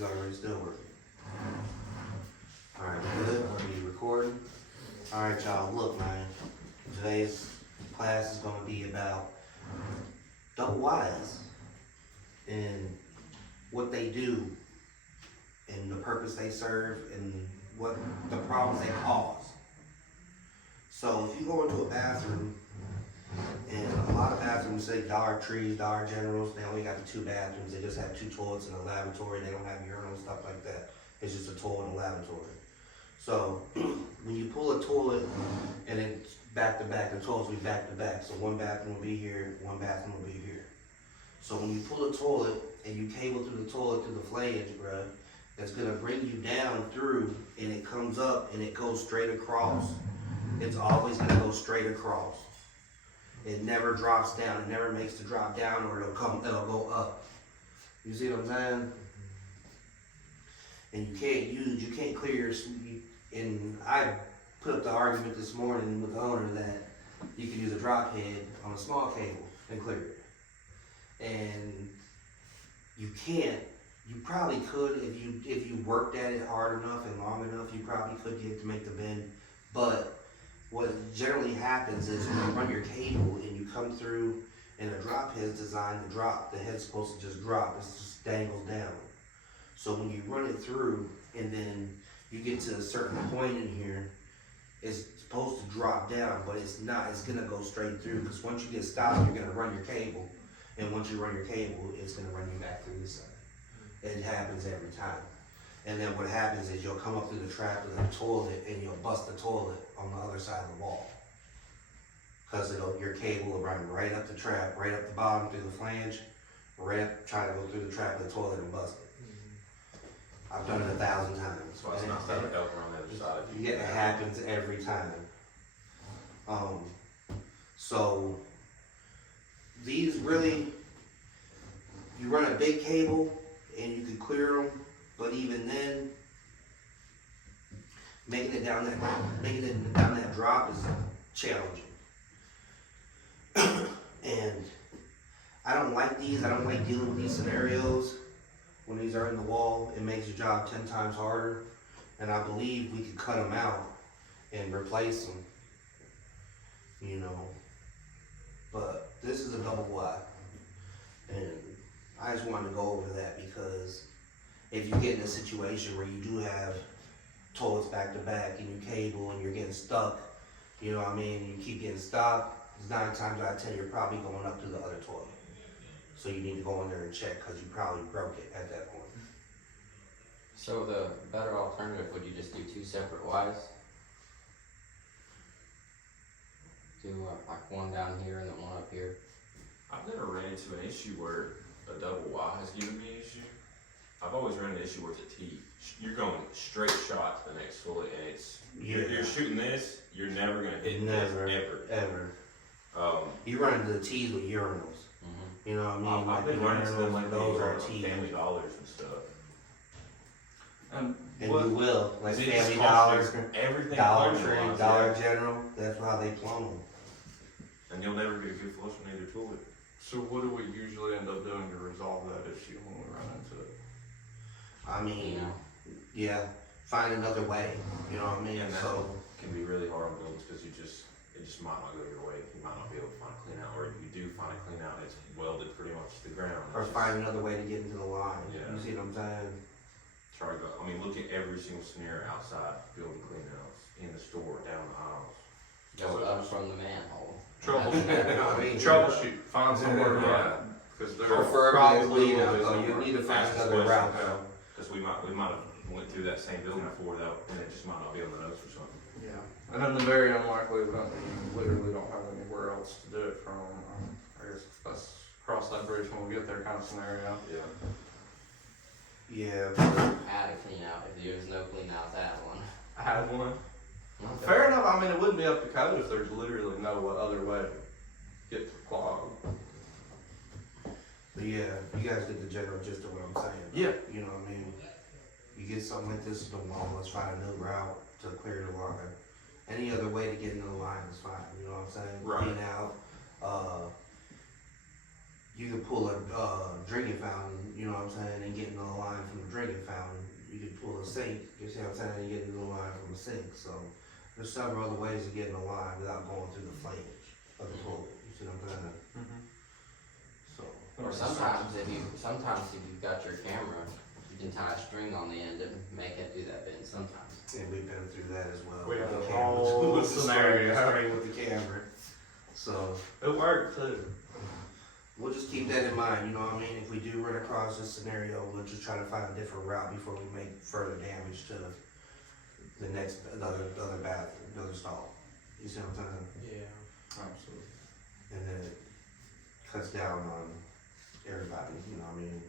He's already still working. Alright, good. Are we recording? Alright, y'all, look, man. Today's class is gonna be about double wides and what they do and the purpose they serve and what the problems they cause. So if you go into a bathroom, and a lot of bathrooms say Dollar Trees, Dollar Generals, they only got the 2 bathrooms, they just have 2 toilets and a lavatory, they don't have urinals, stuff like that. It's just a toilet and a lavatory. So when you pull a toilet and it's back to back, the toilets will be back to back. So one bathroom will be here, one bathroom will be here. So when you pull a toilet and you cable through the toilet to the flange, bruh, that's gonna bring you down through and it comes up and it goes straight across. It's always gonna go straight across. It never drops down. It never makes the drop down, or it'll go up. You see what I'm saying? And you can't clear your. And I put up the argument this morning with the owner that you can use a drop head on a small cable and clear it. And you can't. You probably could if you worked at it hard enough and long enough. You probably could get to make the bend, but what generally happens is when you run your cable and you come through and a drop head is designed to drop, the head's supposed to just drop, it just dangles down. So when you run it through and then you get to a certain point in here, it's supposed to drop down, but it's not, it's gonna go straight through, because once you get stopped, you're gonna run your cable, and once you run your cable, it's gonna run you back through this side. It happens every time. And then what happens is you'll come up through the trap with a toilet and you'll bust the toilet on the other side of the wall. Because your cable will run right up the trap, right up the bottom through the flange, right up, try to go through the trap of the toilet and bust it. I've done it 1,000 times. So it's not set up on the other side. Yeah, it happens every time. So these really, you run a big cable and you can clear them. But even then, making it down that drop is challenging. And I don't like these. I don't like dealing with these scenarios. When these are in the wall, it makes your job 10 times harder. And I believe we could cut them out and replace them. You know. But this is a double wide. And I just wanted to go over that because if you get in a situation where you do have toilets back to back and you cable and you're getting stuck, you know what I mean, you keep getting stuck, 9 times out of 10 you're probably going up to the other toilet. So you need to go in there and check because you probably broke it at that point. So the better alternative, would you just do 2 separate wides? Do like one down here and then one up here? I've never ran into an issue where a double Y has given me an issue. I've always run an issue where it's a T. You're going straight shot to the next toilet, and it's you're shooting this. You're never gonna hit this ever. You run into the T's with urinals. You know what I mean? I've been running to them like those are like T's. Family Dollars and stuff. And you will, like Family Dollars, everything, Dollar Tree, Dollar General. That's how they plumb them. And you'll never get a good flush on either toilet. So what do we usually end up doing to resolve that issue when we run into it? I mean, yeah, find another way. You know what I mean? And that So can be really hard on buildings because it just might not go your way. You might not be able to find a clean out, or if you do find a clean out, it's welded pretty much to the ground. or find another way to get into the line. Yeah. You see what I'm saying? Try to go. I mean, look at every single scenario outside building clean outs, in the store, down the aisles. Go up from the manhole. Troubleshoot. Find somewhere to run. Because there are Preferably probably a clean out. You need to find another route. Because we might have went through that same building before, though, and it just might not be on the notes or something. Yeah. And then the very unlikely event that you literally don't have anywhere else to do it from, I guess let's cross that bridge when we get there kind of scenario. Yeah. Yeah. Add a clean out. If there was no clean outs, add one. I had one. Okay. Fair enough. I mean, it wouldn't be up to code if there's literally no other way to get to the clog. But yeah, you guys get the general gist of what I'm saying. Yeah. You know what I mean? You get something like this in the wall, let's find a new route to clear the line. Any other way to get into the line is fine, you know what I'm saying? Right. Clean out, you can pull a, drinking fountain, you know what I'm saying, and get into the line from the drinking fountain. You could pull a sink, you see what I'm saying, and get into the line from a sink, so there's several other ways to get in the line without going through the flange of the toilet, you see what I'm saying? So. Or sometimes if you've got your camera, you can tie a string on the end and make it do that bend sometimes. Yeah, we've been through that as well. We have With a the cameras. whole With the scenario. string with the camera. So, It worked too. we'll just keep that in mind, you know what I mean? If we do run across this scenario, we'll just try to find a different route before we make further damage to the other bathroom, the other stall. You see what I'm saying? Absolutely. And then it cuts down on everybody, you know what I mean?